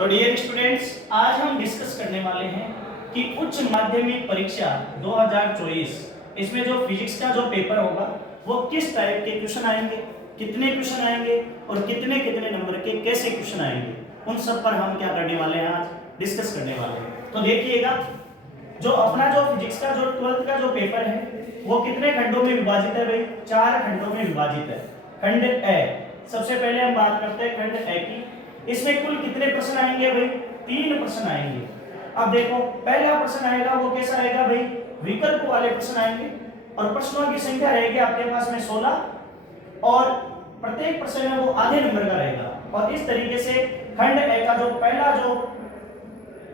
तो dear students, आज हम डिस्कस करने वाले हैं कि उच्च माध्यमिक परीक्षा 2024 इसमें जो फिजिक्स का जो पेपर होगा वो किस टाइप के क्वेश्चन आएंगे, कितने क्वेश्चन आएंगे और कितने कितने नंबर के कैसे क्वेश्चन आएंगे, उन सब पर हम क्या करने वाले हैं, आज डिस्कस करने वाले हैं। तो देखिएगा, जो अपना जो फिजिक्स का जो 12th का जो पेपर है वो कितने खंडों में विभाजित है भाई? 4 खंडों में विभाजित है। खंड ए, सबसे पहले हम बात करते हैं खंड ए की। इसमें कुल कितने प्रश्न आएंगे भाई? 3 प्रश्न आएंगे। अब देखो, पहला प्रश्न आएगा वो कैसा आएगा भाई? विकल्प वाले प्रश्न आएंगे और प्रश्नों की संख्या रहेगी आपके पास में 16 और प्रत्येक प्रश्न है वो आधे नंबर का रहेगा। और इस तरीके से खंड ए का जो पहला जो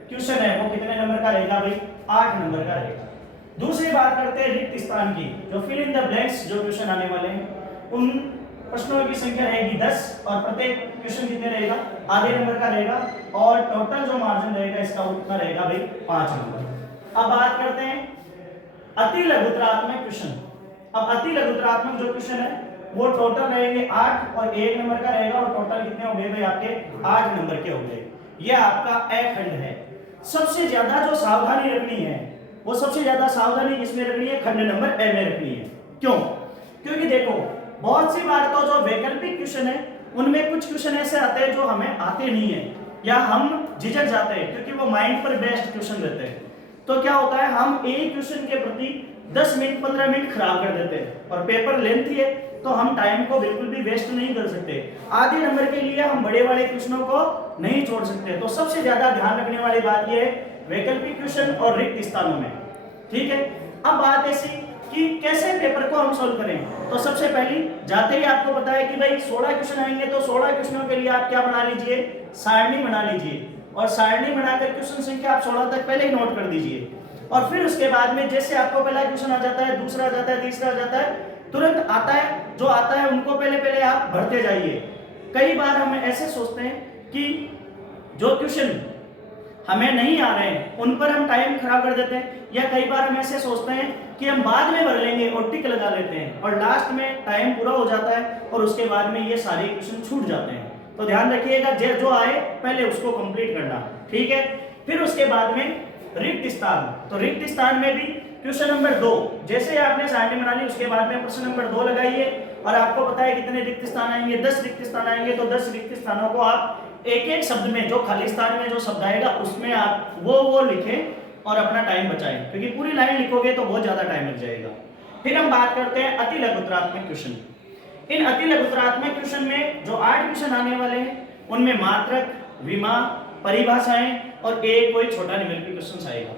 क्वेश्चन है वो कितने नंबर का रहेगा भाई? 8 नंबर का रहेगा। दूसरी बात करते हैं रिक्त स्थान की, जो फिल इन द ब्लैंक्स जो क्वेश्चन आने वाले हैं उन प्रश्नों की संख्या रहेगी 10 और प्रत्येक क्वेश्चन कितने रहेगा? आधे नंबर का रहेगा और टोटल जो मार्जिन रहेगा इसका उतना रहेगा भाई 5 नंबर। अब बात करते हैं अति लघुतरात्मक क्वेश्चन। अब अति लघुतरात्मक जो क्वेश्चन है वो टोटल रहेंगे 8 और 1 नंबर का रहेगा और टोटल कितने हो गए भाई? आपके 8 नंबर के हो गए। यह आपका ए खंड है। सबसे ज्यादा जो सावधानी रखनी है वो सबसे ज्यादा सावधानी किसमें रखनी है? खंड नंबर ए में रखनी है। क्यों? क्योंकि देखो, बहुत सी बार तो जो वैकल्पिक क्वेश्चन है उनमें कुछ क्वेश्चन ऐसे आते हैं जो हमें आते नहीं है या हम झिझक जाते हैं क्योंकि वो माइंड पर बेस्ड क्वेश्चन रहते हैं। तो क्या होता है, हम एक क्वेश्चन के प्रति 10 मिनट 15 मिनट खराब कर देते हैं और पेपर लेंथी है तो हम टाइम को बिल्कुल भी वेस्ट नहीं कर सकते। आधे नंबर के लिए हम बड़े वाले क्वेश्चनों को नहीं छोड़ सकते। तो सबसे ज्यादा ध्यान रखने वाली बात यह है वैकल्पिक क्वेश्चन और रिक्त स्थानों में। ठीक है, अब बात ऐसी कि कैसे पेपर को हम सोल्व करें। तो सबसे पहली जाते ही आपको पता है कि भाई 16 क्वेश्चन आएंगे तो 16 क्वेश्चनों के लिए आप क्या बना लीजिए? सारणी बना लीजिए और सारणी बनाकर क्वेश्चन संख्या आप 16 तक पहले ही नोट कर दीजिए। और फिर उसके बाद में जैसे आपको पहला क्वेश्चन आ जाता है, दूसरा आ जाता है, तीसरा आ जाता है, तुरंत आता है जो आता है उनको पहले पहले आप भरते जाइए। कई बार हम ऐसे सोचते हैं कि जो क्वेश्चन हमें नहीं आ रहे हैं उन पर हम टाइम खराब कर देते हैं, या कई बार हम ऐसे सोचते हैं कि हम बाद में भर लेंगे और टिक लगा लेते हैं और लास्ट में टाइम पूरा हो जाता है और उसके बाद में ये सारे क्वेश्चन छूट जाते हैं। तो ध्यान रखिएगा, जो आए पहले उसको कंप्लीट करना। ठीक है, फिर उसके बाद में रिक्त स्थान। तो रिक्त स्थान में भी क्वेश्चन नंबर 2 जैसे आपने सारणी बना ली उसके बाद में प्रश्न नंबर 2 लगाइए और आपको पता है कितने रिक्त स्थान आएंगे? 10 रिक्त स्थान आएंगे। तो 10 रिक्त स्थानों को आप एक एक शब्द में, जो खाली स्थान में जो शब्द आएगा उसमें आप वो लिखें और अपना टाइम बचाएं, क्योंकि पूरी लाइन लिखोगे तो बहुत ज्यादा टाइम लग जाएगा। फिर हम बात करते हैं अति लघुतरात्मक क्वेश्चन। इन अति लघुतरात्मक क्वेश्चन में जो 8 क्वेश्चन आने वाले हैं उनमें मात्रक, विमा, परिभाषाएं और एक कोई छोटा न्यूमेरिकल क्वेश्चन आएगा।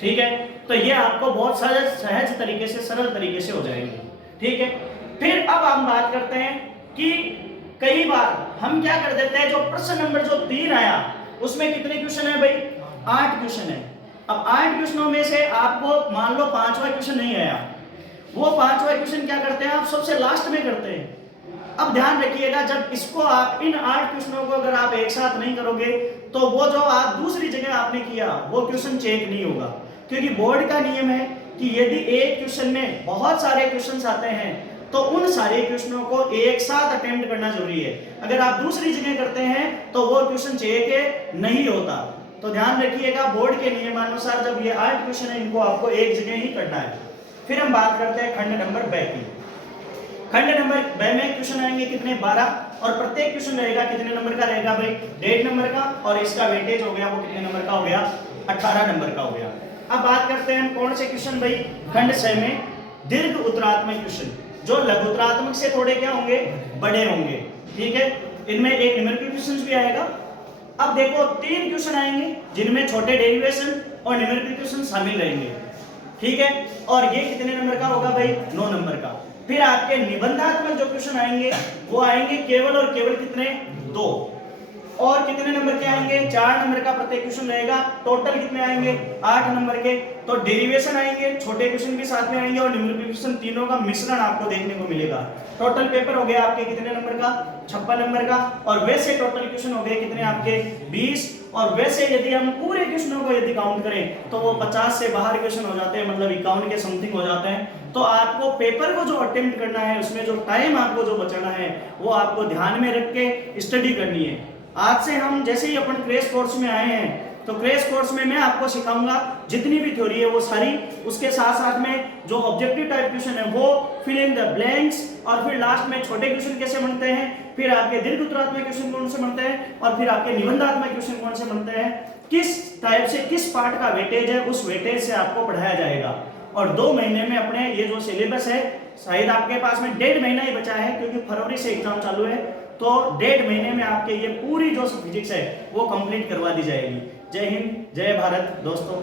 ठीक है, तो ये आपको बहुत सहज तरीके से, सरल तरीके से हो जाएंगे। ठीक है, फिर अब हम बात करते हैं कि कई बार हम क्या कर देते हैं, जो प्रश्न नंबर जो 3 आया उसमें कितने क्वेश्चन है भाई? 8 क्वेश्चन है। अब 8 क्वेश्चनों में से आपको मान लो 5वां क्वेश्चन नहीं आया, वो 5वां क्वेश्चन क्या करते हैं आप? सबसे लास्ट में करते हैं। अब ध्यान रखिएगा, जब इसको आप इन 8 क्वेश्चनों को अगर आप एक साथ नहीं करोगे तो वो जो आप दूसरी जगह आपने किया वो क्वेश्चन चेक नहीं होगा, क्योंकि बोर्ड का नियम है कि यदि एक क्वेश्चन में बहुत सारे क्वेश्चन आते हैं तो उन सारे क्वेश्चनों को एक साथ अटेम्प्ट करना जरूरी है। अगर आप दूसरी जगह करते हैं तो वो क्वेश्चन चेक नहीं होता। तो ध्यान रखिएगा, बोर्ड के नियमानुसार जब ये 8 क्वेश्चन है इनको आपको एक जगह ही करना है। फिर हम बात करते हैं खंड नंबर ब की। खंड नंबर ब में क्वेश्चन आएंगे कितने? 12 और प्रत्येक क्वेश्चन रहेगा कितने नंबर का रहेगा भाई? 1.5 नंबर का और इसका वेटेज हो गया वो कितने नंबर का हो गया? 18 नंबर का हो गया। अब बात करते हैं हम कौन से क्वेश्चन भाई? खंड स में दीर्घ उत्तरात्मक क्वेश्चन, जो लघु उत्तरात्मक से थोड़े क्या होंगे? बड़े होंगे। ठीक है, इनमें एक न्यूमेरिकल क्वेश्चन भी आएगा। अब देखो 3 क्वेश्चन आएंगे जिनमें छोटे डेरिवेशन और न्यूमेरिकल क्वेश्चन शामिल रहेंगे। ठीक है, और ये कितने नंबर का होगा भाई? 9 नंबर का। फिर आपके निबंधात्मक जो क्वेश्चन आएंगे वो आएंगे केवल और केवल कितने? 2। और कितने नंबर के आएंगे? 4 नंबर का प्रत्येक क्वेश्चन रहेगा। टोटल कितने आएंगे? 8 नंबर के। तो डेरिवेशन आएंगे, छोटे क्वेश्चन भी साथ में आएंगे और न्यूमेरिकल क्वेश्चन, तीनों का मिश्रण आपको देखने को मिलेगा। टोटल पेपर हो गया आपके कितने नंबर का? 56 नंबर का। और वैसे टोटल क्वेश्चन हो गए कितने आपके? 20। और वैसे यदि हम पूरे क्वेश्चनों को यदि काउंट करें तो वो 50 से बाहर क्वेश्चन हो जाते हैं, मतलब 51 के समथिंग हो जाते हैं। तो आपको पेपर को जो अटेम्प्ट करना है उसमें जो टाइम आपको जो बचाना है वो आपको ध्यान में रख के स्टडी करनी है। आज से हम जैसे ही अपन क्रैश कोर्स में आए हैं, तो क्रैश कोर्स में मैं आपको सिखाऊंगा जितनी भी थ्योरी है वो सारी, उसके साथ साथ में जो ऑब्जेक्टिव टाइप क्वेश्चन है वो, फिल इन द ब्लैंक्स, और फिर लास्ट में छोटे क्वेश्चन कैसे बनते हैं, फिर आपके दीर्घ उत्तरात्मक क्वेश्चन कौन से बनते हैं, और फिर आपके निबंधात्मक क्वेश्चन कौन से बनते हैं, किस टाइप से किस पार्ट का वेटेज है, उस वेटेज से आपको पढ़ाया जाएगा। और 2 महीने में अपने ये जो सिलेबस है, शायद आपके पास में 1.5 महीना ही बचा है क्योंकि फरवरी से एग्जाम चालू है, तो 1.5 महीने में आपके ये पूरी जो फिजिक्स है वो कंप्लीट करवा दी जाएगी। जय हिंद, जय भारत दोस्तों।